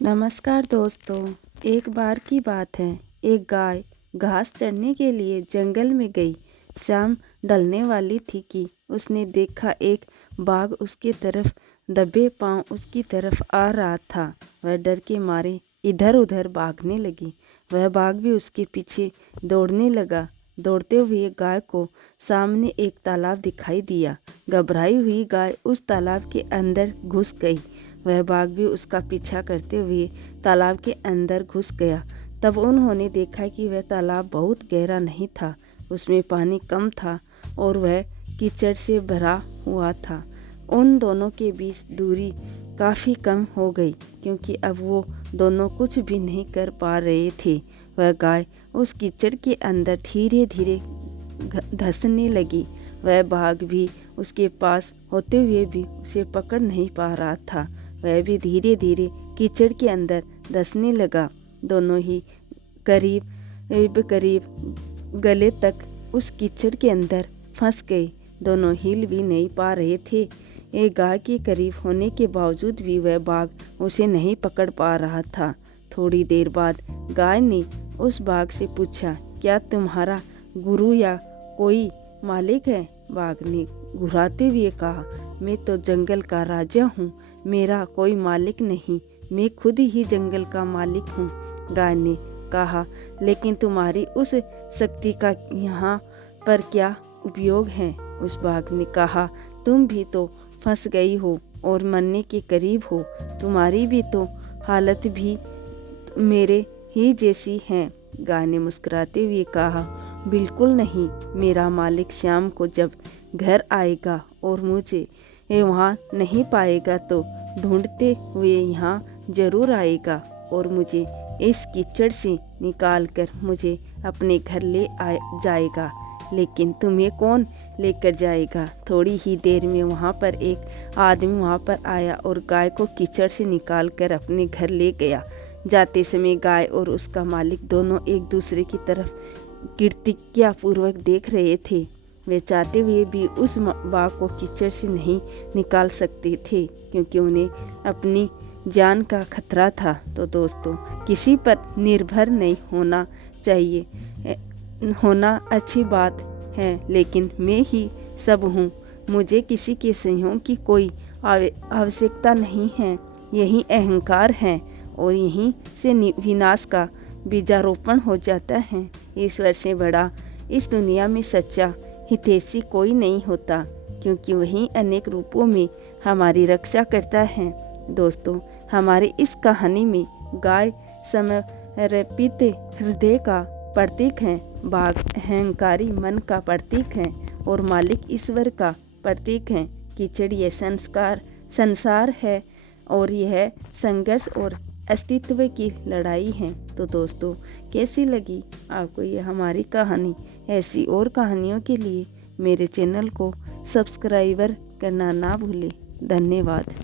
नमस्कार दोस्तों। एक बार की बात है, एक गाय घास चरने के लिए जंगल में गई। शाम ढलने वाली थी कि उसने देखा एक बाघ उसके तरफ दबे पांव उसकी तरफ आ रहा था। वह डर के मारे इधर उधर भागने लगी। वह बाघ भी उसके पीछे दौड़ने लगा। दौड़ते हुए गाय को सामने एक तालाब दिखाई दिया। घबराई हुई गाय उस तालाब के अंदर घुस गई। वह बाघ भी उसका पीछा करते हुए तालाब के अंदर घुस गया। तब उन्होंने देखा कि वह तालाब बहुत गहरा नहीं था, उसमें पानी कम था और वह कीचड़ से भरा हुआ था। उन दोनों के बीच दूरी काफ़ी कम हो गई, क्योंकि अब वो दोनों कुछ भी नहीं कर पा रहे थे। वह गाय उस कीचड़ के अंदर धीरे धीरे धंसने लगी। वह बाघ भी उसके पास होते हुए भी उसे पकड़ नहीं पा रहा था। वह भी धीरे धीरे कीचड़ के अंदर धंसने लगा। दोनों ही करीब करीब गले तक उस कीचड़ के अंदर फंस गए। दोनों हिल भी नहीं पा रहे थे। एक गाय के करीब होने के बावजूद भी वह बाघ उसे नहीं पकड़ पा रहा था। थोड़ी देर बाद गाय ने उस बाघ से पूछा, क्या तुम्हारा गुरु या कोई मालिक है? बाघ ने घुराते हुए कहा, मैं तो जंगल का राजा हूँ, मेरा कोई मालिक नहीं, मैं खुद ही जंगल का मालिक हूँ। गाय ने कहा, लेकिन तुम्हारी उस शक्ति का यहाँ पर क्या उपयोग है? उस बाघ ने कहा, तुम भी तो फंस गई हो और मरने के करीब हो। तुम्हारी भी तो हालत भी मेरे ही जैसी है। गाय ने मुस्कुराते हुए कहा, बिल्कुल नहीं, मेरा मालिक शाम को जब घर आएगा और मुझे वहाँ नहीं पाएगा तो ढूंढते हुए यहाँ जरूर आएगा और मुझे इस कीचड़ से निकाल कर मुझे अपने घर ले जाएगा। लेकिन तुम्हें कौन लेकर जाएगा? थोड़ी ही देर में वहाँ पर एक आदमी वहाँ पर आया और गाय को कीचड़ से निकाल कर अपने घर ले गया। जाते समय गाय और उसका मालिक दोनों एक दूसरे की तरफ कृतज्ञता पूर्वक देख रहे थे। वे चाहते हुए भी उस बाघ को कीचड़ से नहीं निकाल सकते थे, क्योंकि उन्हें अपनी जान का खतरा था। तो दोस्तों, किसी पर निर्भर नहीं होना चाहिए। होना अच्छी बात है, लेकिन मैं ही सब हूँ, मुझे किसी के सहयोग की कोई आवश्यकता नहीं है। यही अहंकार है और यहीं से विनाश का बीजारोपण हो जाता है। ईश्वर से बड़ा इस दुनिया में सच्चा हितैषी कोई नहीं होता, क्योंकि वही अनेक रूपों में हमारी रक्षा करता है। दोस्तों, हमारी इस कहानी में गाय समर्पित हृदय का प्रतीक है, बाघ अहंकारी मन का प्रतीक है और मालिक ईश्वर का प्रतीक है। कीचड़ यह संसार है और यह संघर्ष और अस्तित्व की लड़ाई है। तो दोस्तों, कैसी लगी आपको ये हमारी कहानी? ऐसी और कहानियों के लिए मेरे चैनल को सब्सक्राइबर करना ना भूलें। धन्यवाद।